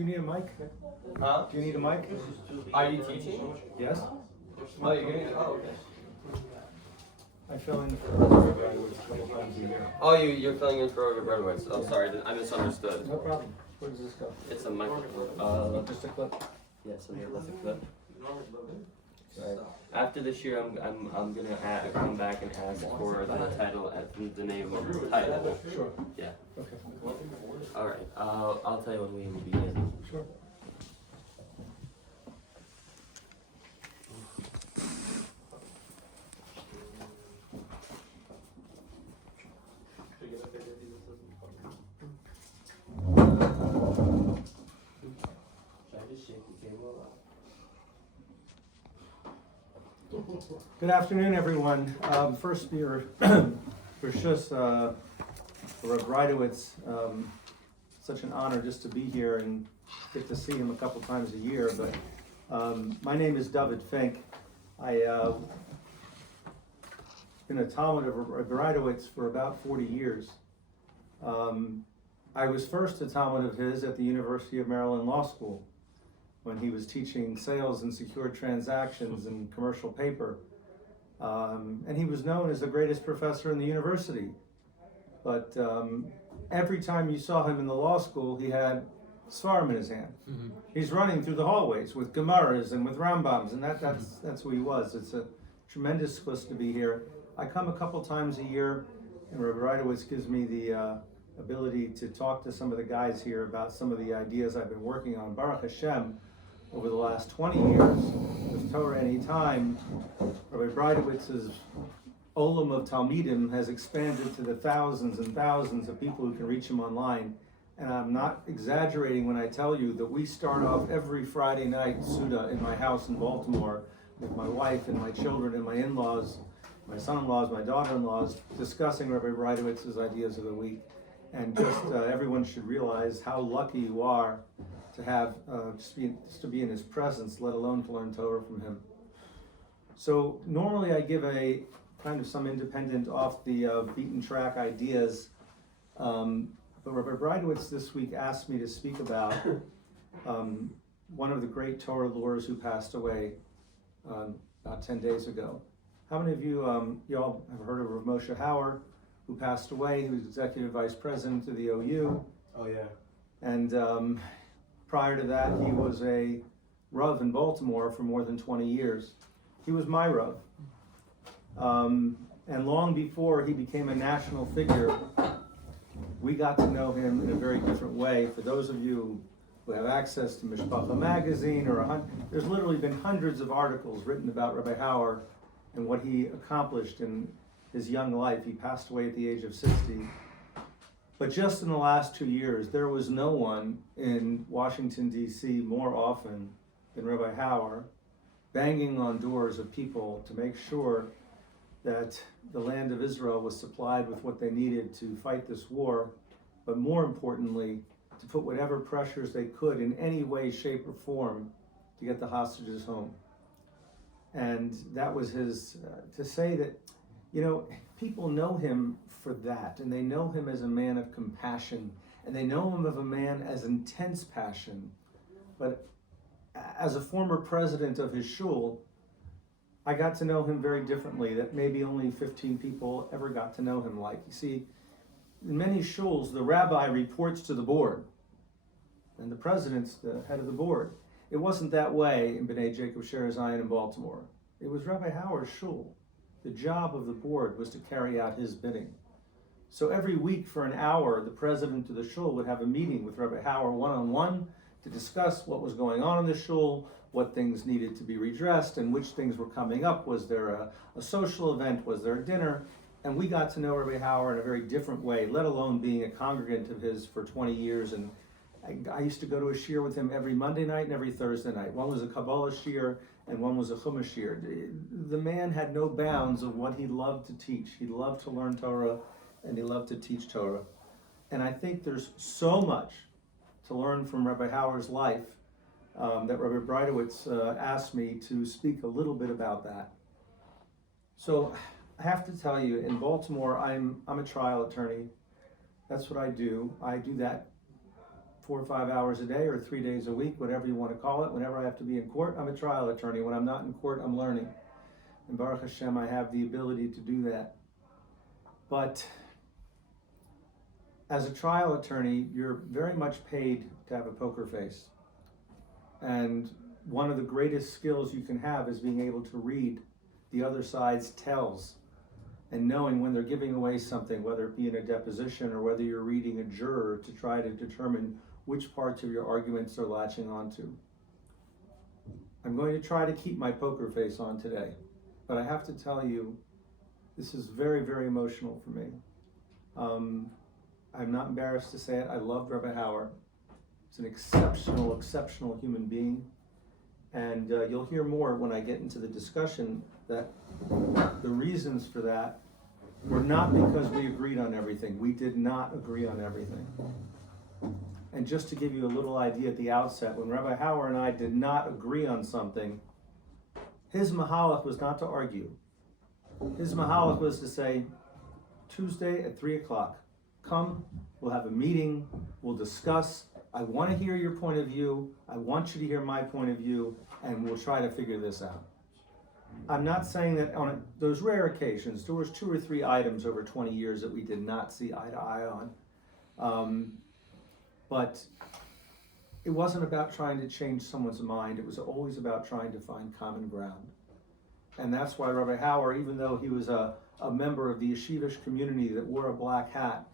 Do you need a mic? Huh? Do you need a mic? Are you teaching? Yes. Oh, you're getting. Oh, okay. I fill in for Rabbi Bradowitz a couple times a year. Oh, you're filling in for Rabbi Bradowitz. Oh, sorry, I misunderstood. No problem. Where does this go? It's a microphone. Just a clip. Yeah, so that's a clip. Right. After this year, I'm gonna come back and ask for the title, the name of the title. Sure. Yeah. Okay. All right. I'll tell you when we begin. Sure. Good afternoon, everyone. First, your Rishus, Rabbi Bradowitz, such an honor just to be here and get to see him a couple times a year. But my name is David Fink. I been a Talmud of Rabbi Bradowitz for about 40 years. I was first a Talmud of his at the University of Maryland Law School, when he was teaching sales and secured transactions and commercial paper. And he was known as the greatest professor in the university. But every time you saw him in the law school, he had Svarim in his hand. Mm-hmm. He's running through the hallways with Gemaras and with Rambams, and that's who he was. It's a tremendous chus to be here. I come a couple times a year, and Rabbi Bradowitz gives me the ability to talk to some of the guys here about some of the ideas I've been working on. Baruch Hashem, over the last 20 years, with Torah Anytime, Rabbi Bradowitz's Olam of Talmidim has expanded to the thousands and thousands of people who can reach him online. And I'm not exaggerating when I tell you that we start off every Friday night Suda in my house in Baltimore with my wife and my children and my in-laws, my son-in-laws, my daughter-in-laws, discussing Rabbi Bradowitz's ideas of the week. And just everyone should realize how lucky you are to have just to be in his presence, let alone to learn Torah from him. So normally I give a kind of some independent, off the beaten track ideas, but Rabbi Bradowitz this week asked me to speak about one of the great Torah lawyers who passed away about 10 days ago. How many of you all have heard of Moshe Hauer, who passed away? He was executive vice president of the OU. Oh yeah. And prior to that, he was a Rav in Baltimore for more than 20 years. He was my Rav. And long before he became a national figure, we got to know him in a very different way. For those of you who have access to Mishpacha magazine, there's literally been hundreds of articles written about Rabbi Hauer and what he accomplished in his young life. He passed away at the age of 60. But just in the last 2 years, there was no one in Washington, D.C. more often than Rabbi Hauer, banging on doors of people to make sure that the land of Israel was supplied with what they needed to fight this war, but more importantly, to put whatever pressures they could in any way, shape, or form to get the hostages home. And that was his, to say that, people know him for that, and they know him as a man of compassion, and they know him as a man as intense passion. But as a former president of his shul, I got to know him very differently, that maybe only 15 people ever got to know him like. You see, in many shuls, the rabbi reports to the board, and the president's the head of the board. It wasn't that way in B'nai Jacob Sher Zion in Baltimore. It was Rabbi Hauer's shul. The job of the board was to carry out his bidding. So every week for an hour, the president of the shul would have a meeting with Rabbi Hauer one-on-one to discuss what was going on in the shul, what things needed to be redressed, and which things were coming up. Was there a social event? Was there a dinner? And we got to know Rabbi Hauer in a very different way, let alone being a congregant of his for 20 years. And I used to go to a shiur with him every Monday night and every Thursday night. One was a Kabbalah shiur and one was a Chumash shiur. The man had no bounds of what he loved to teach. He loved to learn Torah, and he loved to teach Torah. And I think there's so much to learn from Rabbi Hauer's life that Rabbi Bradowitz asked me to speak a little bit about that. So I have to tell you, in Baltimore, I'm a trial attorney. That's what I do. I do that 4 or 5 hours a day or 3 days a week, whatever you want to call it. Whenever I have to be in court, I'm a trial attorney. When I'm not in court, I'm learning. And Baruch Hashem, I have the ability to do that. But as a trial attorney, you're very much paid to have a poker face. And one of the greatest skills you can have is being able to read the other side's tells and knowing when they're giving away something, whether it be in a deposition or whether you're reading a juror to try to determine which parts of your arguments they're latching onto. I'm going to try to keep my poker face on today, but I have to tell you, this is very, very emotional for me. I'm not embarrassed to say it. I loved Rabbi Hauer. He's an exceptional, exceptional human being. And you'll hear more when I get into the discussion that the reasons for that were not because we agreed on everything. We did not agree on everything. And just to give you a little idea at the outset, when Rabbi Hauer and I did not agree on something, his mahalach was not to argue. His mahalach was to say, Tuesday at 3 o'clock, come, we'll have a meeting, we'll discuss. I want to hear your point of view. I want you to hear my point of view, and we'll try to figure this out. I'm not saying that on those rare occasions, there was 2 or 3 items over 20 years that we did not see eye to eye on. But it wasn't about trying to change someone's mind. It was always about trying to find common ground. And that's why Rabbi Hauer, even though he was a member of the yeshivish community that wore a black hat,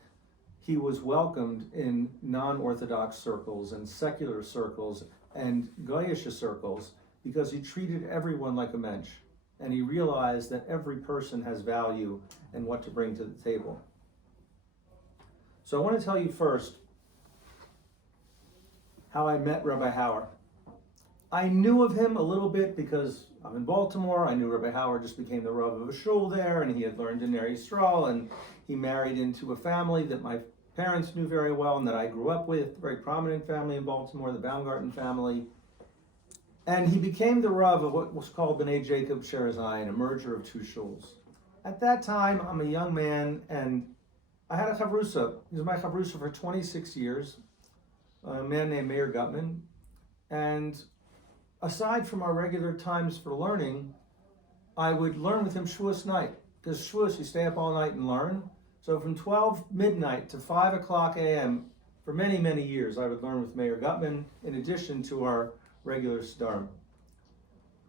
he was welcomed in non-Orthodox circles and secular circles and Goyish circles because he treated everyone like a mensch. And he realized that every person has value and what to bring to the table. So I want to tell you first how I met Rabbi Hauer. I knew of him a little bit because I'm in Baltimore. I knew Rabbi Hauer just became the Rav of a shul there, and he had learned in Ner Yisrael, and he married into a family that my parents knew very well and that I grew up with, a very prominent family in Baltimore, the Baumgarten family. And he became the Rav of what was called B'nai Jacob Sher Zion, a merger of 2 shuls. At that time, I'm a young man, and I had a chavrusa. He was my chavrusa for 26 years, a man named Meir Gutman. And aside from our regular times for learning, I would learn with him Shavuos night. Because Shavuos, you stay up all night and learn. So from 12 midnight to 5 o'clock a.m., for many, many years, I would learn with Meir Gutman, in addition to our regular Sdarm.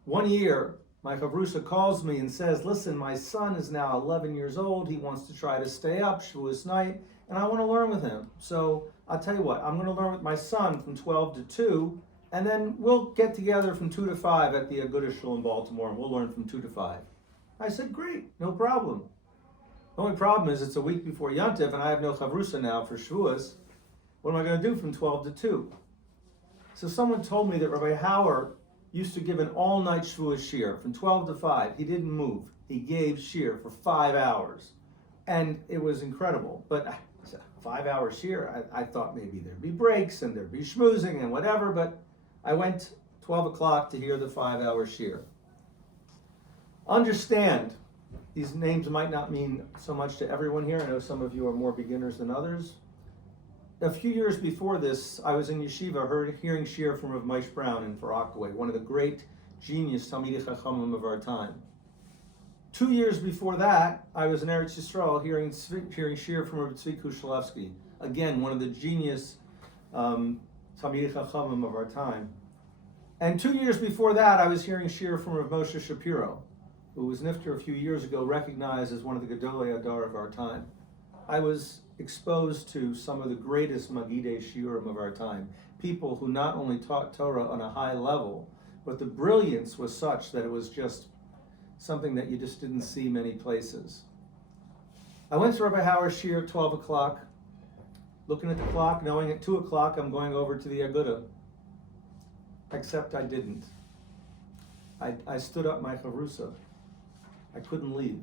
One year, my chavrusa calls me and says, listen, my son is now 11 years old. He wants to try to stay up Shavuos night, and I want to learn with him. So I'll tell you what, I'm going to learn with my son from 12 to 2, and then we'll get together from 2 to 5 at the Agudah Shul in Baltimore, and we'll learn from 2 to 5. I said, great, no problem. The only problem is it's a week before Yontif, and I have no chavrusa now for Shavuos. What am I going to do from 12 to 2? So someone told me that Rabbi Hauer used to give an all-night Shavuos shir from 12 to 5. He didn't move. He gave shir for 5 hours. And it was incredible. But 5-hour shir, I thought maybe there'd be breaks and there'd be schmoozing and whatever, but I went 12 o'clock to hear the 5-hour shir. Understand, these names might not mean so much to everyone here. I know some of you are more beginners than others. A few years before this, I was in yeshiva hearing shir from Rav Moshe Brown in Far Rockaway, one of the great genius Talmidei Chachamim of our time. 2 years before that, I was in Eretz Yisrael hearing shir from Rav Tzvi Kushalevsky, again, one of the genius Talmidei Chachamim of our time. And 2 years before that, I was hearing shir from Rav Moshe Shapiro, who was nifter a few years ago, recognized as one of the Gedolei Adar of our time. I was exposed to some of the greatest Magidei Shiurim of our time, people who not only taught Torah on a high level, but the brilliance was such that it was just something that you just didn't see many places. I went to Rabbi Hauer's shir at 12 o'clock, looking at the clock, knowing at 2 o'clock I'm going over to the Agudah. Except I didn't. I stood up my chavrusa. I couldn't leave.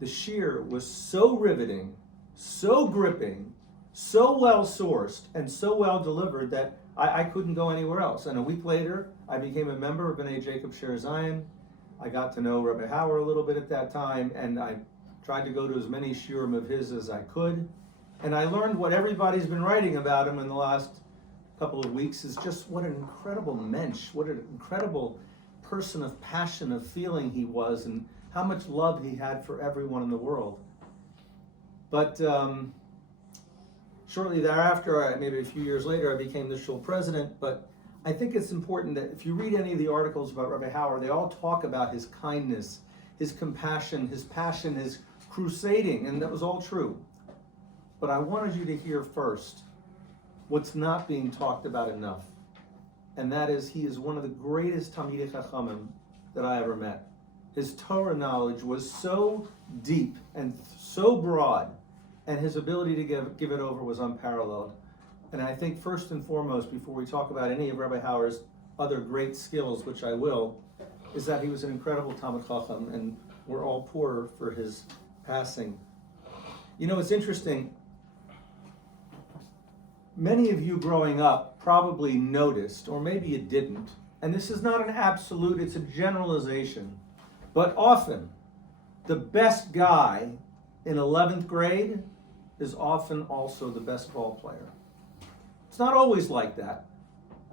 The shir was so riveting, so gripping, so well sourced, and so well delivered that I couldn't go anywhere else. And a week later, I became a member of B'nai Jacob Sher Zion. I got to know Rabbi Hauer a little bit at that time, and I tried to go to as many shiurim of his as I could. And I learned what everybody's been writing about him in the last couple of weeks is just what an incredible mensch, what an incredible person of passion, of feeling he was, and how much love he had for everyone in the world. But shortly thereafter, maybe a few years later, I became the shul president. But I think it's important that if you read any of the articles about Rabbi Hauer, they all talk about his kindness, his compassion, his passion, his crusading, and that was all true. But I wanted you to hear first what's not being talked about enough. And that is, he is one of the greatest Talmidei Chachamim that I ever met. His Torah knowledge was so deep and so broad, and his ability to give it over was unparalleled. And I think first and foremost, before we talk about any of Rabbi Hauer's other great skills, which I will, is that he was an incredible Talmid Chacham, and we're all poor for his passing. You know, it's interesting. Many of you growing up probably noticed, or maybe you didn't, and this is not an absolute, it's a generalization, but often the best guy in 11th grade is often also the best ball player. It's not always like that,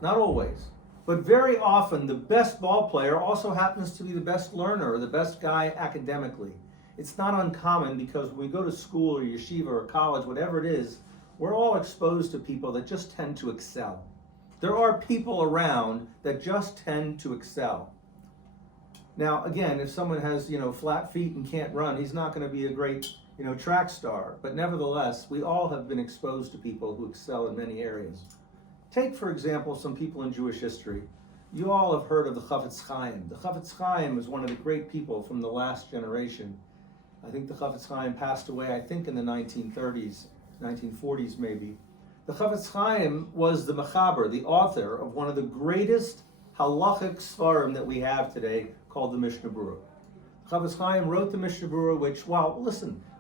not always, but very often the best ball player also happens to be the best learner or the best guy academically. It's not uncommon because when we go to school or yeshiva or college, whatever it is, we're all exposed to people that just tend to excel. There are people around that just tend to excel. Now, again, if someone has, flat feet and can't run, he's not going to be a great, track star. But nevertheless, we all have been exposed to people who excel in many areas. Take, for example, some people in Jewish history. You all have heard of the Chafetz Chaim. The Chafetz Chaim is one of the great people from the last generation. I think the Chafetz Chaim passed away, in the 1930s. 1940s maybe. The Chafetz Chaim was the mechaber, the author of one of the greatest halachic svarim that we have today, called the Mishnah Berurah. Chafetz Chaim wrote the Mishnah Berurah, which,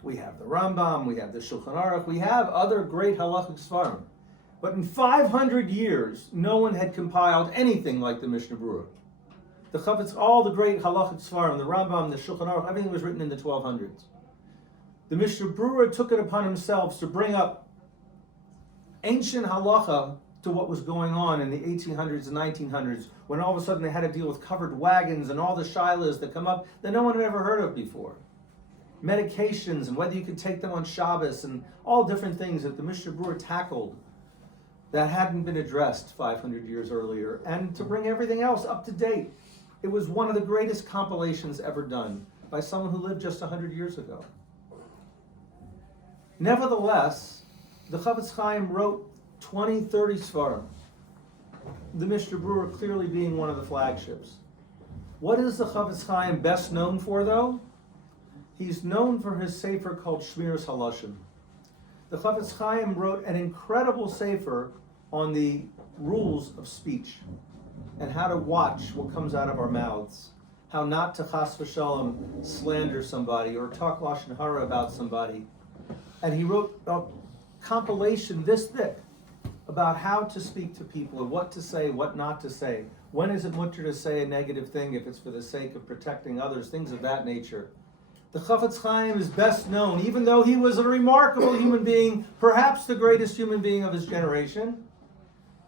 we have the Rambam, we have the Shulchan Aruch, we have other great halachic svarim. But in 500 years, no one had compiled anything like the Mishnah Berurah. The Chafetz, all the great halachic svarim, the Rambam, the Shulchan Aruch, everything was written in the 1200s. The Mishnah Berurah took it upon himself to bring up ancient halacha to what was going on in the 1800s and 1900s, when all of a sudden they had to deal with covered wagons and all the shilas that come up that no one had ever heard of before. Medications and whether you could take them on Shabbos and all different things that the Mishnah Berurah tackled that hadn't been addressed 500 years earlier, and to bring everything else up to date. It was one of the greatest compilations ever done by someone who lived just 100 years ago. Nevertheless, the Chafetz Chaim wrote 20, 30 svarim, the Mishnah Berurah clearly being one of the flagships. What is the Chafetz Chaim best known for, though? He's known for his sefer called Shmiras Halashon. The Chafetz Chaim wrote an incredible sefer on the rules of speech and how to watch what comes out of our mouths, how not to chas v'shalom slander somebody or talk lashon hara about somebody. And he wrote a compilation this thick about how to speak to people and what to say, what not to say. When is it mutter to say a negative thing if it's for the sake of protecting others, things of that nature. The Chafetz Chaim is best known, even though he was a remarkable human being, perhaps the greatest human being of his generation.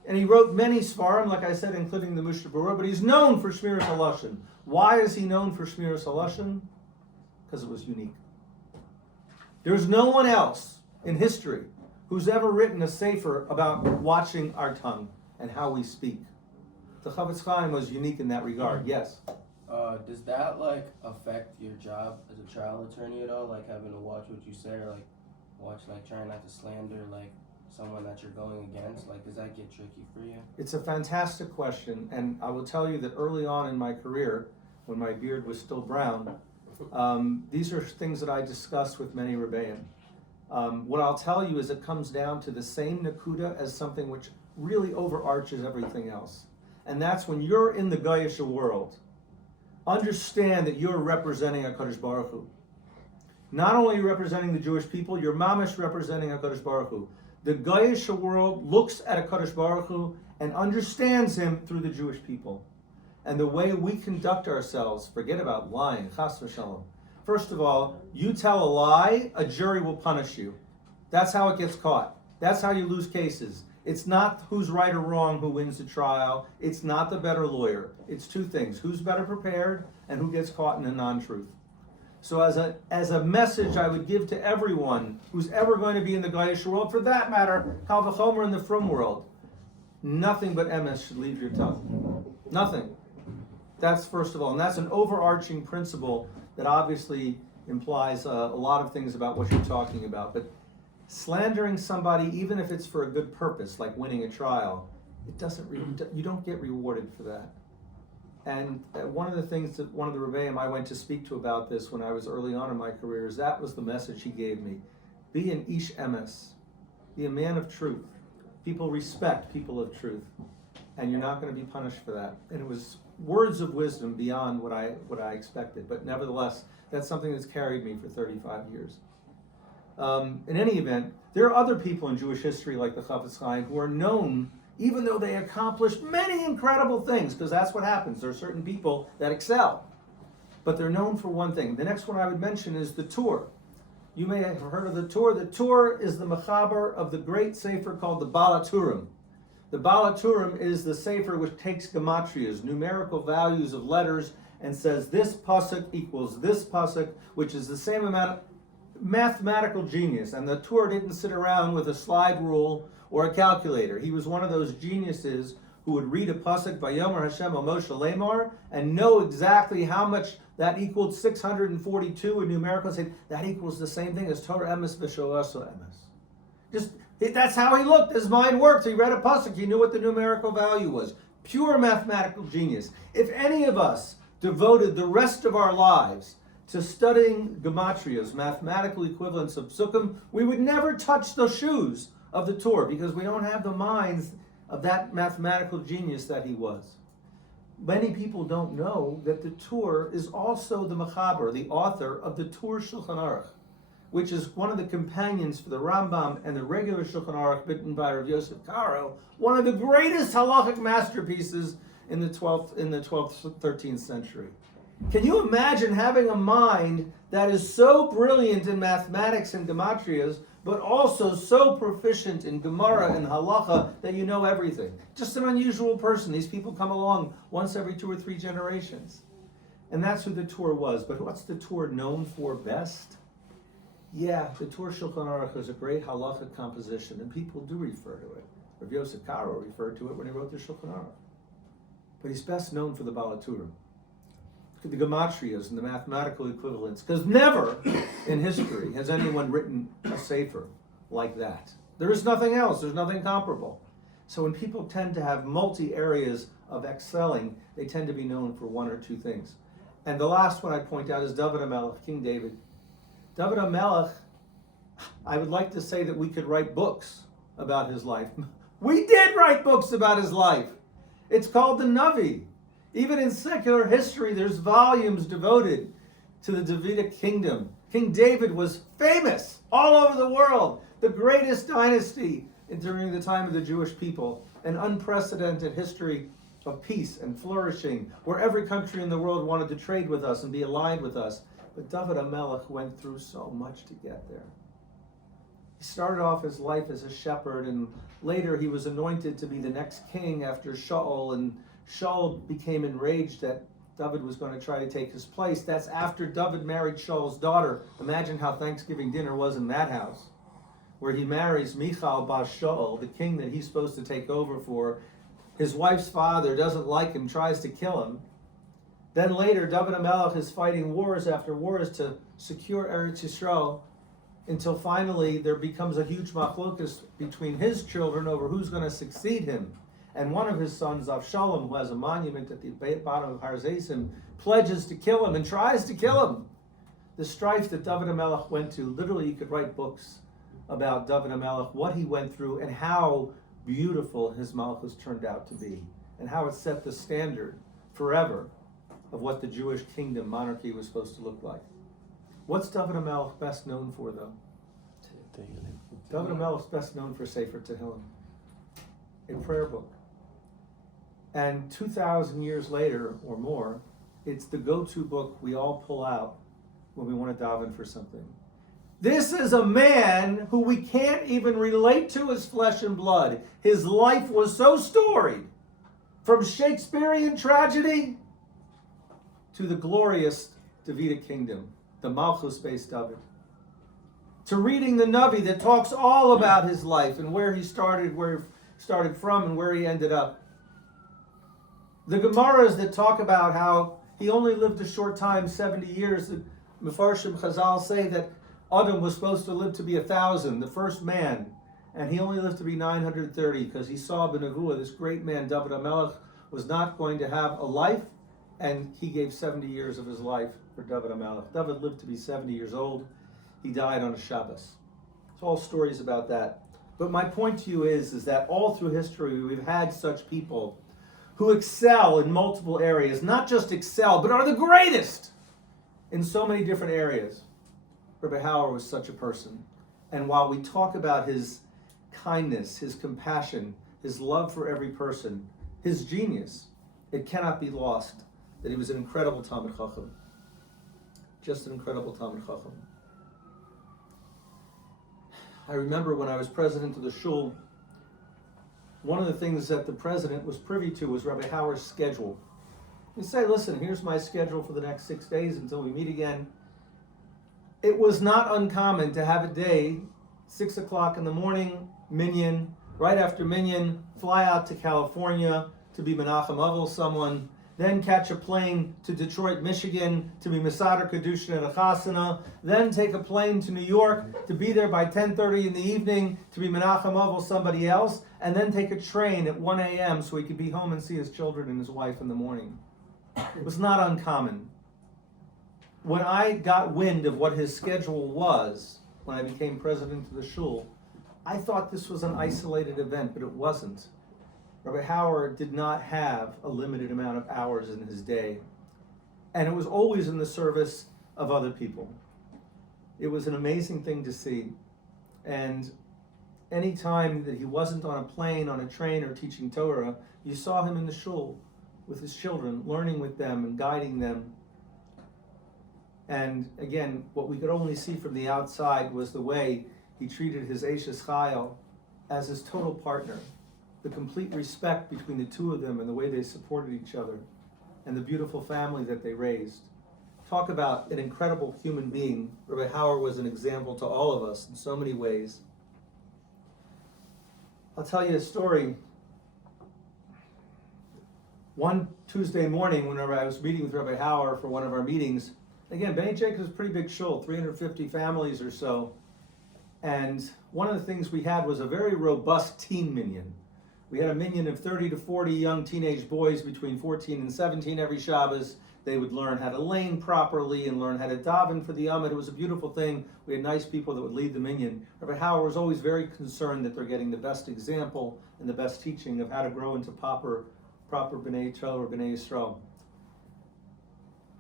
And he wrote many svarim, like I said, including the Mishnah Berurah, but he's known for Shmiras Halashon. Why is he known for Shmiras Halashon? Because it was unique. There's no one else in history who's ever written a sefer about watching our tongue and how we speak. The Chafetz Chaim was unique in that regard, yes. Does that affect your job as a trial attorney at all? Having to watch what you say, or trying not to slander someone that you're going against? Does that get tricky for you? It's a fantastic question, and I will tell you that early on in my career, when my beard was still brown, these are things that I discussed with many Rebbeim. What I'll tell you is it comes down to the same nakuda as something which really overarches everything else. And that's when you're in the Goyish world, understand that you're representing HaKadosh Baruch Hu. Not only representing the Jewish people, you're mamish representing HaKadosh Baruch Hu. The Goyish world looks at HaKadosh Baruch Hu and understands him through the Jewish people. And the way we conduct ourselves, forget about lying, chas v'shalom. First of all, you tell a lie, a jury will punish you. That's how it gets caught. That's how you lose cases. It's not who's right or wrong who wins the trial. It's not the better lawyer. It's two things: who's better prepared and who gets caught in a non-truth. So as a message I would give to everyone who's ever going to be in the Gaish world, for that matter, Kal v'chomer in the Frum world, nothing but emes should leave your tongue. Nothing. That's first of all, and that's an overarching principle that obviously implies a lot of things about what you're talking about. But slandering somebody, even if it's for a good purpose, like winning a trial, you don't get rewarded for that. And one of the things that one of the Rebbeim I went to speak to about this when I was early on in my career is that was the message he gave me. Be an ish emes. Be a man of truth. People respect people of truth. And you're not going to be punished for that. And it was words of wisdom beyond what I expected. But nevertheless, that's something that's carried me for 35 years. In any event, there are other people in Jewish history like the Chafetz Chaim who are known, even though they accomplished many incredible things, because that's what happens. There are certain people that excel, but they're known for one thing. The next one I would mention is the Tur. You may have heard of the Tur. The Tur is the mechaber of the great sefer called the Baal HaTurim. The Baal HaTurim is the sefer which takes gematrias, numerical values of letters, and says this pasuk equals this pasuk, which is the same amount of mathematical genius. And the Tur didn't sit around with a slide rule or a calculator. He was one of those geniuses who would read a pasuk by Yomer Hashem al Moshe Lemar and know exactly how much that equaled 642 in numerical, and say that equals the same thing as Torah emes v'shoaso emes. That's how he looked. His mind worked. He read a pasuk. He knew what the numerical value was. Pure mathematical genius. If any of us devoted the rest of our lives to studying gematrias, mathematical equivalents of psukim, we would never touch the shoes of the Tur because we don't have the minds of that mathematical genius that he was. Many people don't know that the Tur is also the mechaber, the author of the Tur Shulchan Aruch, which is one of the companions for the Rambam and the regular Shulchan Aruch written by Rav Yosef Karo, one of the greatest halachic masterpieces in the 12th, 13th century. Can you imagine having a mind that is so brilliant in mathematics and gematrias, but also so proficient in Gemara and Halacha that you know everything? Just an unusual person. These people come along once every 2 or 3 generations. And that's who the Tur was. But what's the Tur known for best? Yeah, the Tur Shulchan Aruch is a great halachic composition, and people do refer to it. Rav Yosef Karo referred to it when he wrote the Shulchan Aruch. But he's best known for the Baal HaTurim, the gematrias and the mathematical equivalents, because never in history has anyone written a sefer like that. There is nothing else. There's nothing comparable. So when people tend to have multi-areas of excelling, they tend to be known for one or two things. And the last one I point out is David HaMelech, King David. David HaMelech, I would like to say that we could write books about his life. We did write books about his life. It's called the Navi. Even in secular history, there's volumes devoted to the Davidic kingdom. King David was famous all over the world, the greatest dynasty during the time of the Jewish people, an unprecedented history of peace and flourishing, where every country in the world wanted to trade with us and be aligned with us. But David HaMelech went through so much to get there. He started off his life as a shepherd, and later he was anointed to be the next king after Shaul, and Shaul became enraged that David was going to try to take his place. That's after David married Shaul's daughter. Imagine how Thanksgiving dinner was in that house, where he marries Michal Bas Shaul, the king that he's supposed to take over for. His wife's father doesn't like him, tries to kill him. Then later, David HaMelech is fighting wars after wars to secure Eretz Yisrael, until finally there becomes a huge machlokas between his children over who's going to succeed him. And one of his sons, Avshalom, who has a monument at the bottom of Har Zaysim, pledges to kill him and tries to kill him. The strife that David HaMelech went to, literally you could write books about David HaMelech, what he went through, and how beautiful his malchus turned out to be, and how it set the standard forever of what the Jewish kingdom, monarchy, was supposed to look like. What's David HaMelech best known for, though? David HaMelech's best known for Sefer Tehillim, a prayer book. And 2,000 years later or more, it's the go-to book we all pull out when we want to daven for something. This is a man who we can't even relate to as flesh and blood. His life was so storied, from Shakespearean tragedy to the glorious Davidic kingdom, the Malchus based David. To reading the Navi that talks all about his life and where he started from and where he ended up. The Gemaras that talk about how he only lived a short time, 70 years. The Mefarshim Chazal say that Adam was supposed to live to be 1,000, the first man, and he only lived to be 930 because he saw Benavua, this great man, David HaMelech, was not going to have a life, and he gave 70 years of his life for David HaMelech. David lived to be 70 years old. He died on a Shabbos. It's all stories about that. But my point to you is that all through history we've had such people who excel in multiple areas, not just excel, but are the greatest in so many different areas. Rabbi Hauer was such a person. And while we talk about his kindness, his compassion, his love for every person, his genius, it cannot be lost that he was an incredible Talmid Chacham. Just an incredible Talmid Chacham. I remember when I was president of the shul, one of the things that the president was privy to was Rabbi Hauer's schedule. He'd say, listen, here's my schedule for the next 6 days until we meet again. It was not uncommon to have a day, 6 o'clock in the morning, minyan, right after minyan, fly out to California to be Menachem Avel someone, then catch a plane to Detroit, Michigan to be Mesader Kedushin at a Chasana, then take a plane to New York to be there by 10:30 in the evening to be Menachem Avel somebody else, and then take a train at 1 a.m. so he could be home and see his children and his wife in the morning. It was not uncommon. When I got wind of what his schedule was, when I became president of the shul, I thought this was an isolated event, but it wasn't. Rabbi Hauer did not have a limited amount of hours in his day, and it was always in the service of other people. It was an amazing thing to see, and any time that he wasn't on a plane, on a train, or teaching Torah, you saw him in the shul with his children, learning with them and guiding them. And again, what we could only see from the outside was the way he treated his Eishes Chayil as his total partner. The complete respect between the two of them and the way they supported each other and the beautiful family that they raised. Talk about an incredible human being. Rabbi Hauer was an example to all of us in so many ways. I'll tell you a story. One Tuesday morning, whenever I was meeting with Rabbi Hauer for one of our meetings, again, Bnei Jacob is a pretty big shul, 350 families or so. And one of the things we had was a very robust teen minyan. We had a minyan of 30 to 40 young teenage boys between 14 and 17 every Shabbos. They would learn how to lane properly and learn how to daven for the Yom. It was a beautiful thing. We had nice people that would lead the minyan. Rabbi Hauer was always very concerned that they're getting the best example and the best teaching of how to grow into proper Bnei Torah or Bnei Yisrael.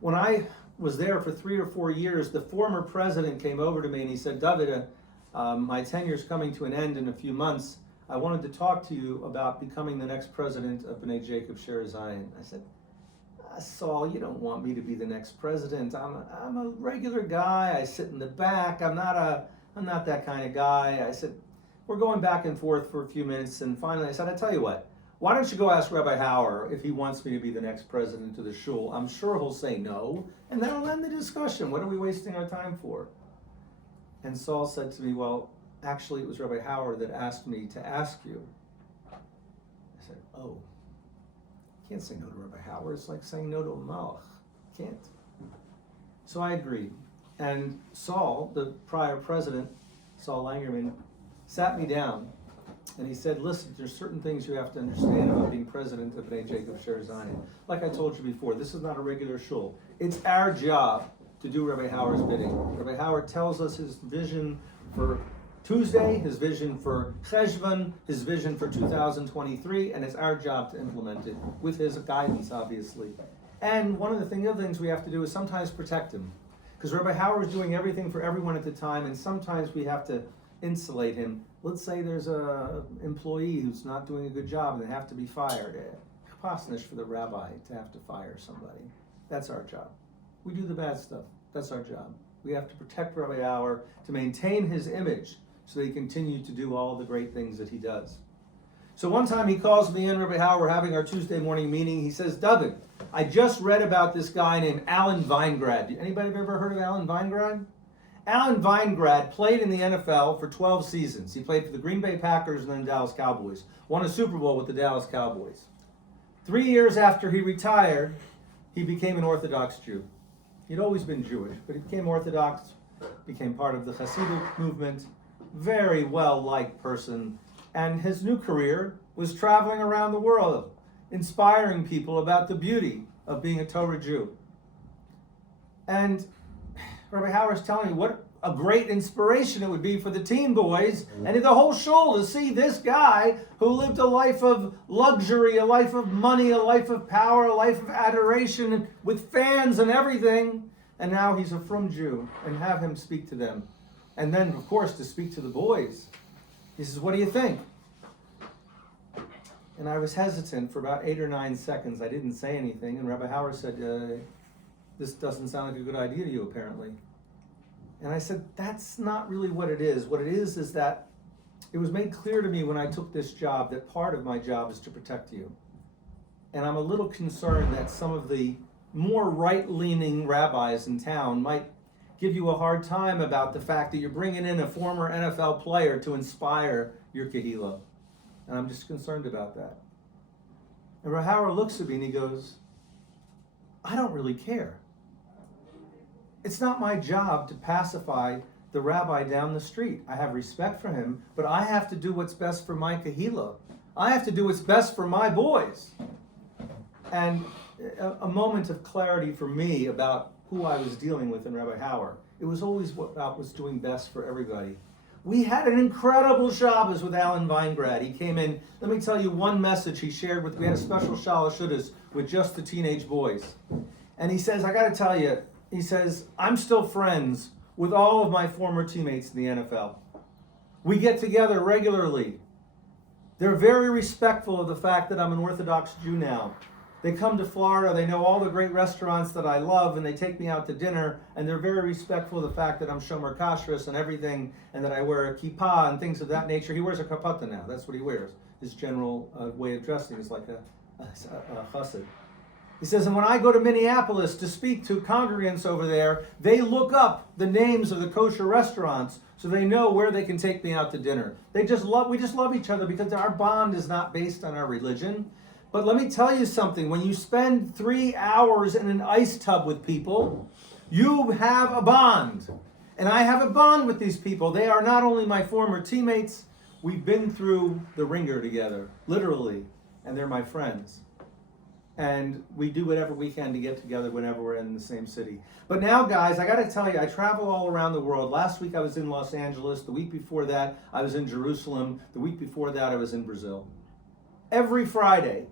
When I was there for 3 or 4 years, the former president came over to me and he said, David, my tenure's coming to an end in a few months. I wanted to talk to you about becoming the next president of Bnei Jacob Sher Zion. I said, Saul, you don't want me to be the next president. I'm a regular guy. I sit in the back. I'm not that kind of guy. I said, we're going back and forth for a few minutes, and finally I said, I tell you what, why don't you go ask Rabbi Hauer if he wants me to be the next president of the shul? I'm sure he'll say no, and that'll end the discussion. What are we wasting our time for? And Saul said to me, well, actually, it was Rabbi Hauer that asked me to ask you. I said, oh, can't say no to Rabbi Hauer. It's like saying no to a malach. Can't. So I agreed. And Saul, the prior president, Saul Langerman, sat me down and he said, listen, there's certain things you have to understand about being president of Bnei Jacob Sher Zion. Like I told you before, this is not a regular shul. It's our job to do Rabbi Hauer's bidding. Rabbi Hauer tells us his vision for Tuesday, his vision for Cheshvan, his vision for 2023, and it's our job to implement it with his guidance, obviously. And one of the other things we have to do is sometimes protect him. Because Rabbi Hauer is doing everything for everyone at the time, and sometimes we have to insulate him. Let's say there's an employee who's not doing a good job and they have to be fired. Chapasnish for the rabbi to have to fire somebody. That's our job. We do the bad stuff. That's our job. We have to protect Rabbi Hauer to maintain his image so that he continues to do all the great things that he does. So one time he calls me in, Rabbi Hauer, we're having our Tuesday morning meeting. He says, David, I just read about this guy named Alan Weingrad. Anybody have ever heard of Alan Weingrad? Alan Weingrad played in the NFL for 12 seasons. He played for the Green Bay Packers and then Dallas Cowboys. Won a Super Bowl with the Dallas Cowboys. 3 years after he retired, he became an Orthodox Jew. He'd always been Jewish, but he became Orthodox, became part of the Hasidic movement, very well-liked person, and his new career was traveling around the world, inspiring people about the beauty of being a Torah Jew. And Rabbi Hauer is telling me what a great inspiration it would be for the teen boys and the whole shul to see this guy who lived a life of luxury, a life of money, a life of power, a life of adoration with fans and everything. And now he's a frum Jew, and have him speak to them. And then, of course, to speak to the boys. He says, what do you think? And I was hesitant for about 8 or 9 seconds. I didn't say anything. And Rabbi Hauer said, this doesn't sound like a good idea to you, apparently. And I said, that's not really what it is. What it is that it was made clear to me when I took this job that part of my job is to protect you. And I'm a little concerned that some of the more right-leaning rabbis in town might give you a hard time about the fact that you're bringing in a former NFL player to inspire your kehillah. And I'm just concerned about that. And Rabbi Hauer looks at me and he goes, I don't really care. It's not my job to pacify the rabbi down the street. I have respect for him, but I have to do what's best for my kehillah. I have to do what's best for my boys. And a moment of clarity for me about who I was dealing with in Rabbi Hauer. It was always what I was doing best for everybody. We had an incredible Shabbos with Alan Weingrad. He came in, let me tell you one message he shared with, we had a special Shalosh Shudas with just the teenage boys. And he says, I gotta tell you, he says, I'm still friends with all of my former teammates in the NFL. We get together regularly. They're very respectful of the fact that I'm an Orthodox Jew now. They come to Florida, they know all the great restaurants that I love, and they take me out to dinner, and they're very respectful of the fact that I'm Shomer Kashrus and everything, and that I wear a kippah and things of that nature. He wears a kapata now, that's what he wears. His general way of dressing is like a chassid. He says, and when I go to Minneapolis to speak to congregants over there, they look up the names of the kosher restaurants so they know where they can take me out to dinner. We just love each other because our bond is not based on our religion. But let me tell you something, when you spend 3 hours in an ice tub with people, you have a bond. And I have a bond with these people. They are not only my former teammates, we've been through the ringer together, literally, and they're my friends. And we do whatever we can to get together whenever we're in the same city. But now, guys, I got to tell you, I travel all around the world. Last week I was in Los Angeles. The week before that, I was in Jerusalem. The week before that, I was in Brazil. Every Friday,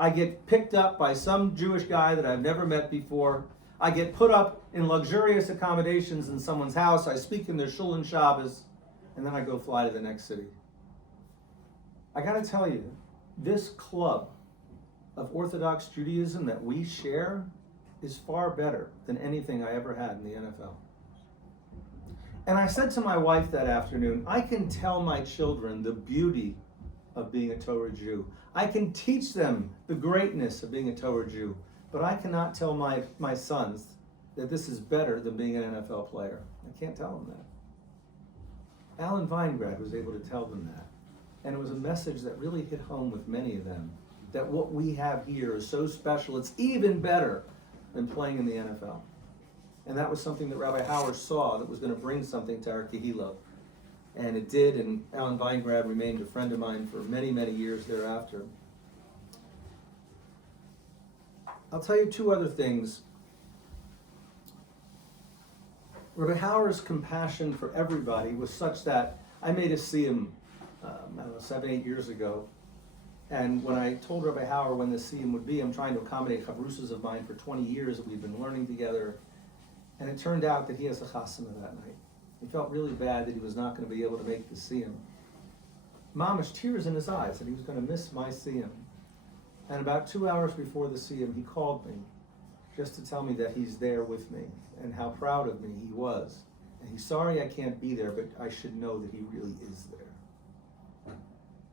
I get picked up by some Jewish guy that I've never met before. I get put up in luxurious accommodations in someone's house. I speak in their shul and Shabbos, and then I go fly to the next city. I got to tell you, this club of Orthodox Judaism that we share is far better than anything I ever had in the NFL. And I said to my wife that afternoon, I can tell my children the beauty of being a Torah Jew. I can teach them the greatness of being a Torah Jew, but I cannot tell my sons that this is better than being an NFL player. I can't tell them that. Alan Weingrad was able to tell them that. And it was a message that really hit home with many of them, that what we have here is so special, it's even better than playing in the NFL. And that was something that Rabbi Hauer saw that was going to bring something to our kehillah. And it did, and Alan Weingrad remained a friend of mine for many, many years thereafter. I'll tell you 2 other things. Rabbi Hauer's compassion for everybody was such that I made a siyum, 7, 8 years ago. And when I told Rabbi Hauer when the siyum would be, I'm trying to accommodate chavrusas of mine for 20 years that we've been learning together. And it turned out that he has a chasana that night. He felt really bad that he was not going to be able to make the siyum. Mamish, tears in his eyes, that he was going to miss my siyum. And about 2 hours before the siyum, he called me. just to tell me that he's there with me and how proud of me he was. And he's sorry I can't be there, but I should know that he really is there.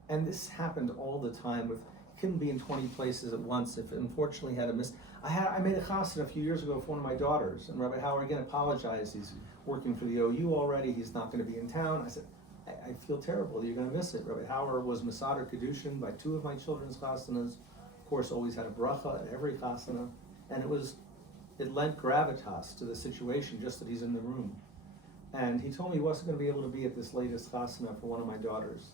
And this happened all the time. He couldn't be in 20 places at once. If unfortunately had a miss. I made a chassan a few years ago for one of my daughters, and Rabbi Hauer again apologized. He's working for the OU already. He's not going to be in town. I said, I feel terrible that you're going to miss it. Rabbi Hauer was Masader Kedushin by 2 of my children's chasanas. Of course, always had a bracha at every chasana, and it lent gravitas to the situation just that he's in the room. And he told me he wasn't going to be able to be at this latest chasana for one of my daughters.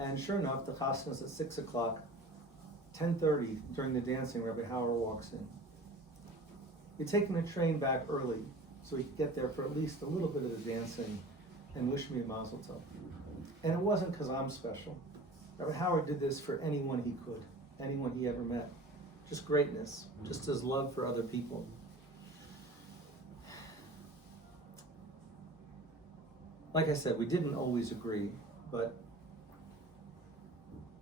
And sure enough, the chasana is at 6 o'clock. 10:30 during the dancing, Rabbi Hauer walks in. He'd taken a train back early so he could get there for at least a little bit of the dancing and wish me a mazel tov. And it wasn't because I'm special. Rabbi Hauer did this for anyone he could, anyone he ever met. Just greatness, just his love for other people. Like I said, we didn't always agree, but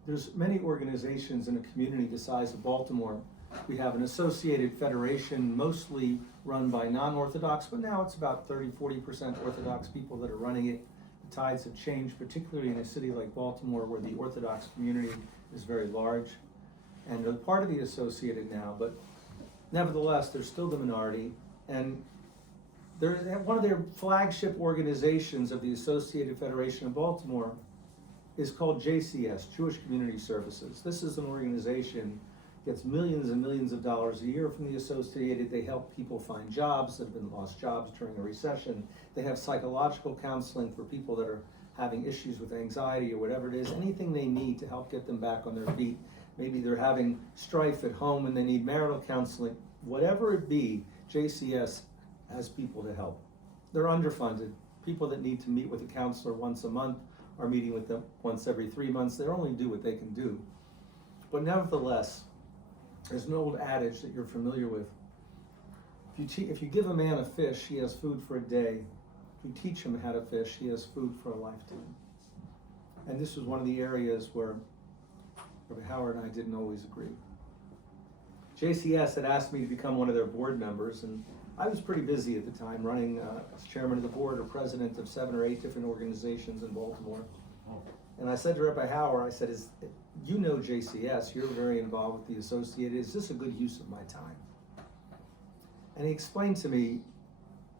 there's many organizations in a community the size of Baltimore. We have an associated federation, mostly run by non-Orthodox, but now it's about 30-40% Orthodox people that are running it. The tides have changed, particularly in a city like Baltimore, where the Orthodox community is very large. And they're part of the associated now, but nevertheless, they're still the minority. And they're one of their flagship organizations of the Associated Federation of Baltimore is called JCS, Jewish Community Services. This is an organization that gets millions and millions of dollars a year from the Associated. They help people find jobs that have been lost jobs during a recession. They have psychological counseling for people that are having issues with anxiety or whatever it is, anything they need to help get them back on their feet. Maybe they're having strife at home and they need marital counseling. Whatever it be, JCS has people to help. They're underfunded. People that need to meet with a counselor once a month are meeting with them once every 3 months. They only do what they can do. But nevertheless, there's an old adage that you're familiar with. If you give a man a fish, he has food for a day. If you teach him how to fish, he has food for a lifetime. And this was one of the areas where Rabbi Hauer and I didn't always agree. JCS had asked me to become one of their board members, and I was pretty busy at the time, running as chairman of the board or president of 7 or 8 different organizations in Baltimore. And I said to Rabbi Hauer, I said, you know JCS, you're very involved with the Associated, is this a good use of my time? And he explained to me,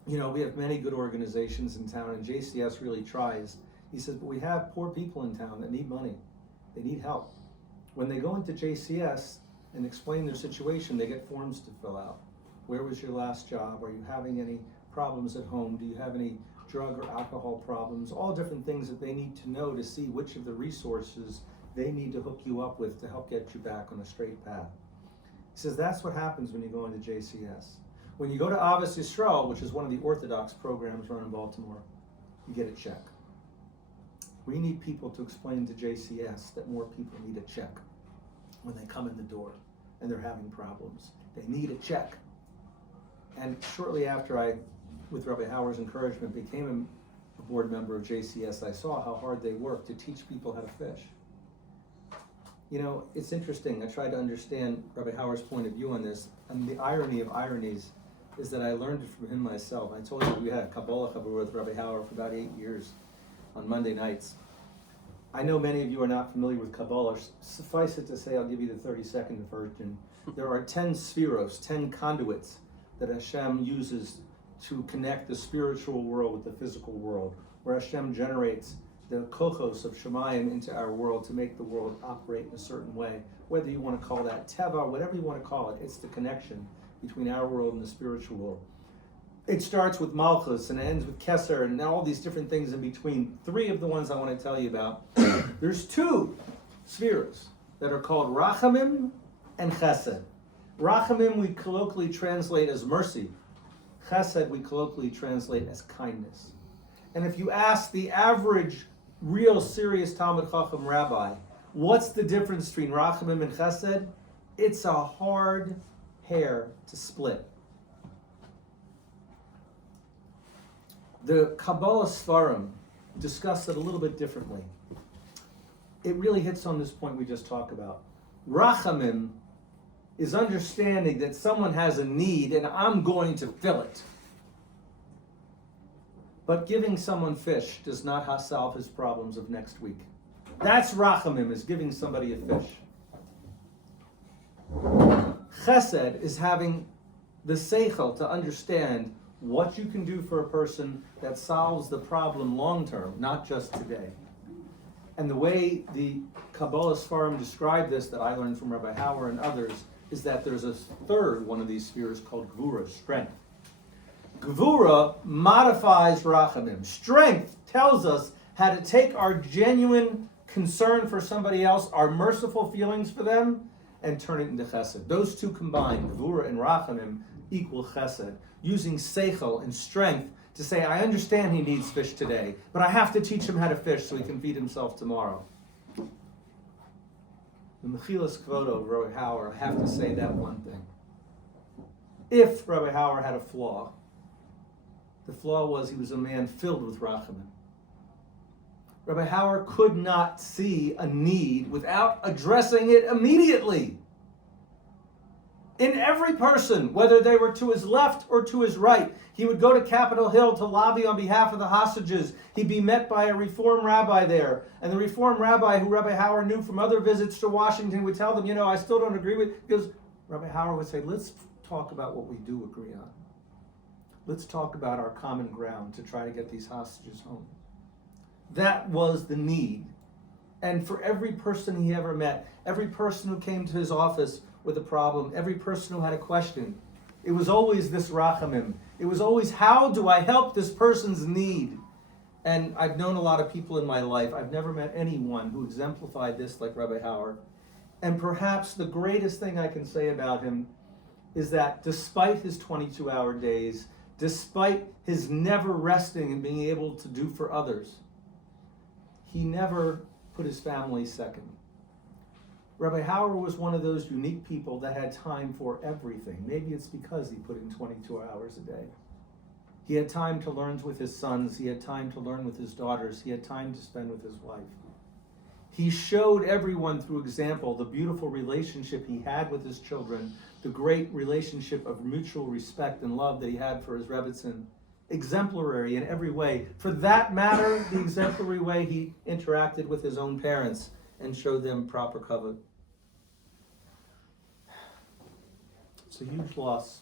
we have many good organizations in town, and JCS really tries. He said, but we have poor people in town that need money. They need help. When they go into JCS and explain their situation, they get forms to fill out. Where was your last job? Are you having any problems at home? Do you have any drug or alcohol problems? All different things that they need to know to see which of the resources they need to hook you up with to help get you back on a straight path. He says that's what happens when you go into JCS. When you go to Avos Yisrael, which is one of the Orthodox programs run in Baltimore, you get a check. We need people to explain to JCS that more people need a check when they come in the door and they're having problems. They need a check. And shortly after I, with Rabbi Hauer's encouragement, became a board member of JCS, I saw how hard they work to teach people how to fish. It's interesting. I tried to understand Rabbi Hauer's point of view on this, and the irony of ironies is that I learned it from him myself. I told you we had a Kabbalah Chabur with Rabbi Hauer for about 8 years on Monday nights. I know many of you are not familiar with Kabbalah. Suffice it to say, I'll give you the 30-second version. There are 10 spheros, 10 conduits that Hashem uses to connect the spiritual world with the physical world, where Hashem generates the kochos of Shemayim into our world to make the world operate in a certain way. Whether you want to call that teva, whatever you want to call it, it's the connection between our world and the spiritual world. It starts with Malchus and it ends with Keser and all these different things in between. 3 of the ones I want to tell you about. There's 2 spheres that are called Rachamim and Chesed. Rachamim we colloquially translate as mercy. Chesed we colloquially translate as kindness. And if you ask the average, real serious Talmud Chacham rabbi, what's the difference between Rachamim and Chesed? It's a hard hair to split. The Kabbalah Sfarim discuss it a little bit differently. It really hits on this point we just talked about. Rachamim is understanding that someone has a need and I'm going to fill it. But giving someone fish does not solve his problems of next week. That's rachamim, is giving somebody a fish. Chesed is having the seichel to understand what you can do for a person that solves the problem long term, not just today. And the way the Kabbalah Sfarim describe this, that I learned from Rabbi Hauer and others, is that there's a third one of these spheres called Gvura, strength. Gvura modifies rachamim. Strength tells us how to take our genuine concern for somebody else, our merciful feelings for them, and turn it into chesed. Those two combined, Gvura and rachamim, equal chesed. Using seichel and strength to say, I understand he needs fish today, but I have to teach him how to fish so he can feed himself tomorrow. The Mechilas Kvodo of Rabbi Hauer, I have to say that one thing. If Rabbi Hauer had a flaw, the flaw was he was a man filled with rachamim. Rabbi Hauer could not see a need without addressing it immediately. In every person, whether they were to his left or to his right, he would go to Capitol Hill to lobby on behalf of the hostages. He'd be met by a Reform rabbi there. And the Reform rabbi, who Rabbi Hauer knew from other visits to Washington, would tell them, I still don't agree with, because Rabbi Hauer would say, let's talk about what we do agree on. Let's talk about our common ground to try to get these hostages home. That was the need. And for every person he ever met, every person who came to his office with a problem, every person who had a question, it was always this rachamim. It was always, how do I help this person's need? And I've known a lot of people in my life. I've never met anyone who exemplified this like Rabbi Hauer. And perhaps the greatest thing I can say about him is that despite his 22-hour days, despite his never resting and being able to do for others, he never put his family second. Rabbi Hauer was one of those unique people that had time for everything. Maybe it's because he put in 22 hours a day. He had time to learn with his sons. He had time to learn with his daughters. He had time to spend with his wife. He showed everyone through example the beautiful relationship he had with his children, the great relationship of mutual respect and love that he had for his Rebbitzin. Exemplary in every way. For that matter, the exemplary way he interacted with his own parents and showed them proper kavod. It's a huge loss.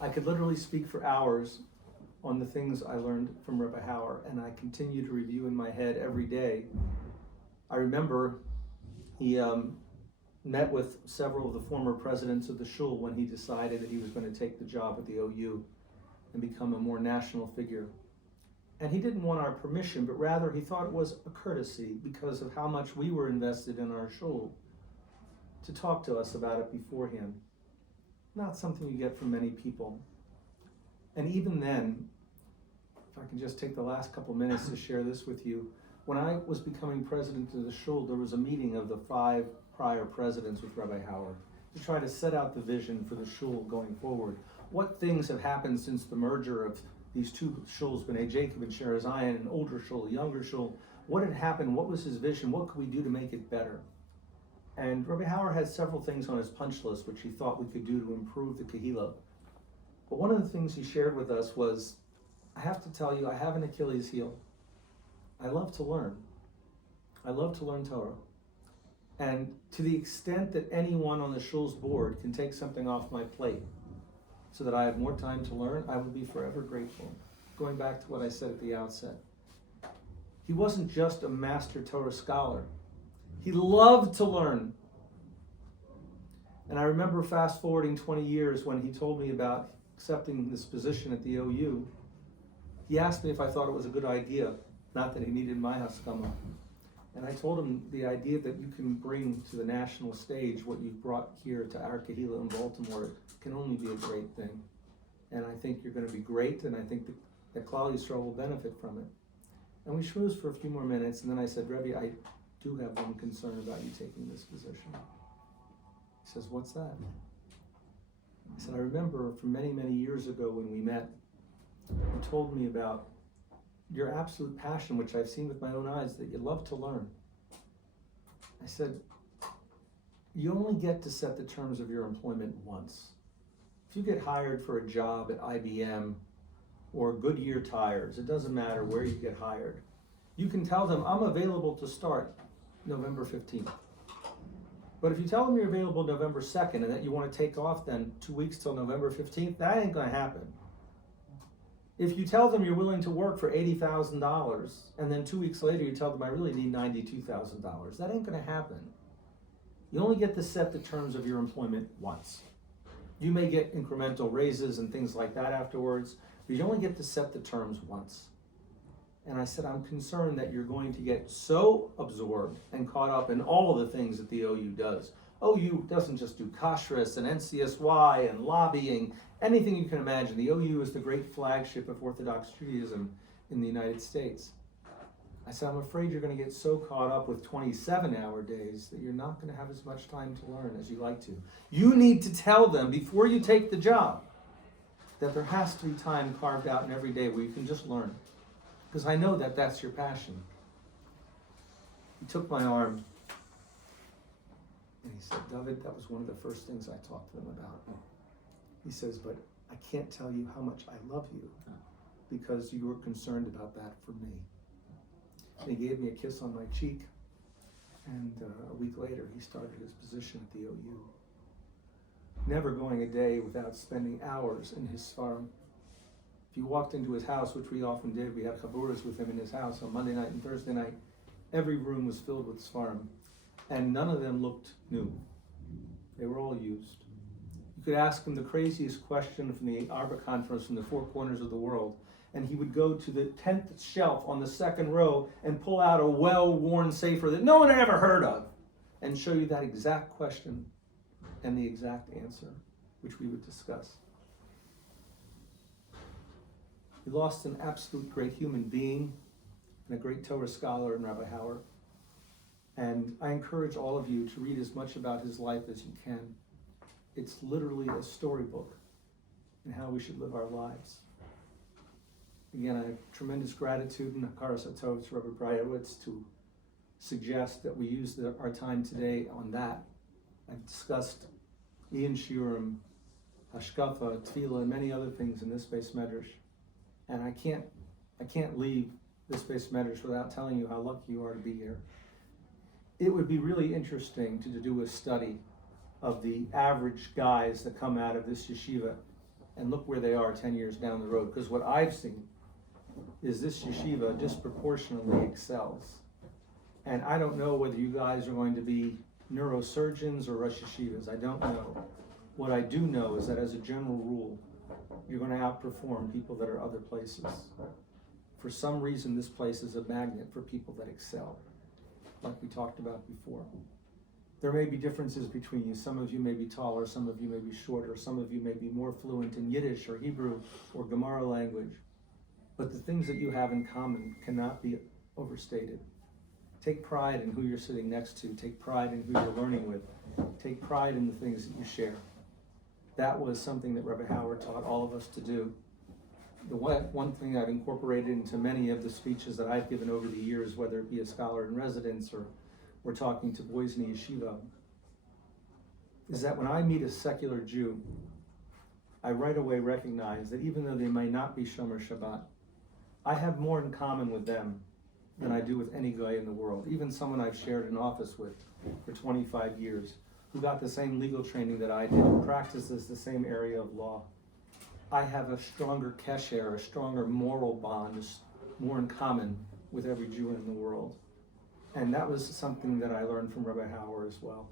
I could literally speak for hours on the things I learned from Rabbi Hauer, and I continue to review in my head every day. I remember he met with several of the former presidents of the shul when he decided that he was going to take the job at the OU and become a more national figure. And he didn't want our permission, but rather he thought it was a courtesy because of how much we were invested in our shul to talk to us about it beforehand. Not something you get from many people. And even then, if I can just take the last couple minutes to share this with you, when I was becoming president of the shul, there was a meeting of the 5 prior presidents with Rabbi Hauer to try to set out the vision for the shul going forward. What things have happened since the merger of these two shuls, B'nai Jacob and Shir Zion, an older shul, a younger shul? What had happened? What was his vision? What could we do to make it better? And Rabbi Hauer had several things on his punch list which he thought we could do to improve the Kehillah. But one of the things he shared with us was, I have to tell you, I have an Achilles heel. I love to learn. I love to learn Torah. And to the extent that anyone on the shul's board can take something off my plate so that I have more time to learn, I will be forever grateful. Going back to what I said at the outset. He wasn't just a master Torah scholar. He loved to learn. And I remember fast forwarding 20 years when he told me about accepting this position at the OU. He asked me if I thought it was a good idea, not that he needed my haskama. And I told him the idea that you can bring to the national stage what you've brought here to our Kehillah in Baltimore can only be a great thing. And I think you're going to be great, and I think that Klal Yisrael will benefit from it. And we schmoozed for a few more minutes, and then I said, Rabbi, I do have one concern about you taking this position. He says, what's that? I said, I remember from many, many years ago when we met, you told me about your absolute passion, which I've seen with my own eyes, that you love to learn. I said, you only get to set the terms of your employment once. If you get hired for a job at IBM or Goodyear Tires, it doesn't matter where you get hired. You can tell them, I'm available to start November 15th. But if you tell them you're available November 2nd and that you want to take off then 2 weeks till November 15th, that ain't gonna happen. If you tell them you're willing to work for $80,000 and then 2 weeks later you tell them I really need $92,000, that ain't gonna happen. You only get to set the terms of your employment once. You may get incremental raises and things like that afterwards, but you only get to set the terms once. And I said, I'm concerned that you're going to get so absorbed and caught up in all the things that the OU does. OU doesn't just do kashrus and NCSY and lobbying, anything you can imagine. The OU is the great flagship of Orthodox Judaism in the United States. I said, I'm afraid you're going to get so caught up with 27-hour days that you're not going to have as much time to learn as you like to. You need to tell them before you take the job that there has to be time carved out in every day where you can just learn. Because I know that that's your passion. He took my arm and he said, David, that was one of the first things I talked to them about. He says, but I can't tell you how much I love you because you were concerned about that for me. And he gave me a kiss on my cheek, and a week later he started his position at the OU. Never going a day without spending hours in his farm. If you walked into his house, which we often did, we had chaburas with him in his house on Monday night and Thursday night, every room was filled with svarim, and none of them looked new. They were all used. You could ask him the craziest question from the Arba conference from the four corners of the world, and he would go to the 10th shelf on the second row and pull out a well-worn sefer that no one had ever heard of and show you that exact question and the exact answer, which we would discuss. We lost an absolute great human being and a great Torah scholar in Rabbi Hauer. And I encourage all of you to read as much about his life as you can. It's literally a storybook in how we should live our lives. Again, I have tremendous gratitude and hakaras hatov to Rabbi Breyowitz to suggest that we use our time today on that. I've discussed Ian Shiurim, Hashkafa, Tefillah, and many other things in this base medrash. And I can't leave this base medrash without telling you how lucky you are to be here. It would be really interesting to do a study of the average guys that come out of this yeshiva and look where they are 10 years down the road. Because what I've seen is this yeshiva disproportionately excels. And I don't know whether you guys are going to be neurosurgeons or Rosh Yeshivas. I don't know. What I do know is that as a general rule, you're going to outperform people that are other places. For some reason, this place is a magnet for people that excel, like we talked about before. There may be differences between you. Some of you may be taller, some of you may be shorter, some of you may be more fluent in Yiddish or Hebrew or Gemara language. But the things that you have in common cannot be overstated. Take pride in who you're sitting next to. Take pride in who you're learning with. Take pride in the things that you share. That was something that Rabbi Hauer taught all of us to do. The one thing I've incorporated into many of the speeches that I've given over the years, whether it be a scholar in residence or we're talking to boys in the yeshiva, is that when I meet a secular Jew, I right away recognize that even though they may not be Shomer Shabbat, I have more in common with them than I do with any guy in the world, even someone I've shared an office with for 25 years, who got the same legal training that I did and practices the same area of law. I have a stronger kesher, a stronger moral bond, more in common with every Jew in the world. And that was something that I learned from Rabbi Hauer as well.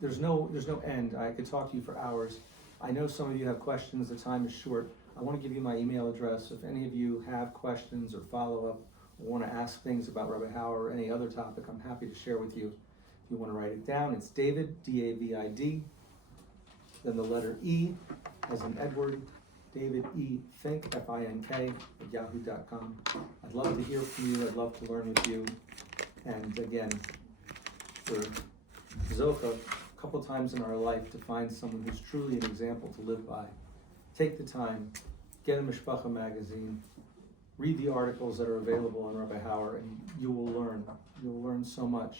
There's no end. I could talk to you for hours. I know some of you have questions. The time is short. I want to give you my email address. If any of you have questions or follow-up or want to ask things about Rabbi Hauer or any other topic, I'm happy to share with you. If you want to write it down, it's David, D-A-V-I-D, then the letter E as in Edward, David E. Fink, F-I-N-K, at yahoo.com. I'd love to hear from you. I'd love to learn with you. And again, we're Zocha a couple times in our life to find someone who's truly an example to live by. Take the time, get a Mishpacha magazine, read the articles that are available on Rabbi Hauer, and you will learn. You'll learn so much.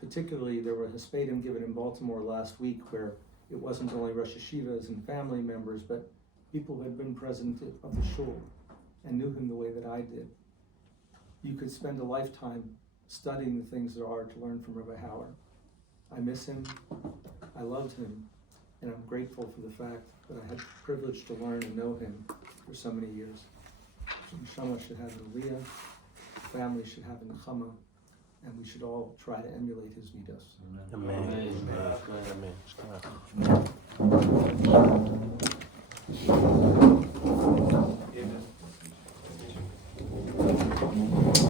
Particularly, there were a hespedim given in Baltimore last week where it wasn't only Rosh Hashivas and family members, but people who had been president of the shul and knew him the way that I did. You could spend a lifetime studying the things there are to learn from Rabbi Hauer. I miss him, I loved him, and I'm grateful for the fact that I had the privilege to learn and know him for so many years. Neshama should have an aliyah, family should have a nechama, and we should all try to emulate his midos. Amen. Amen. Amen. Amen.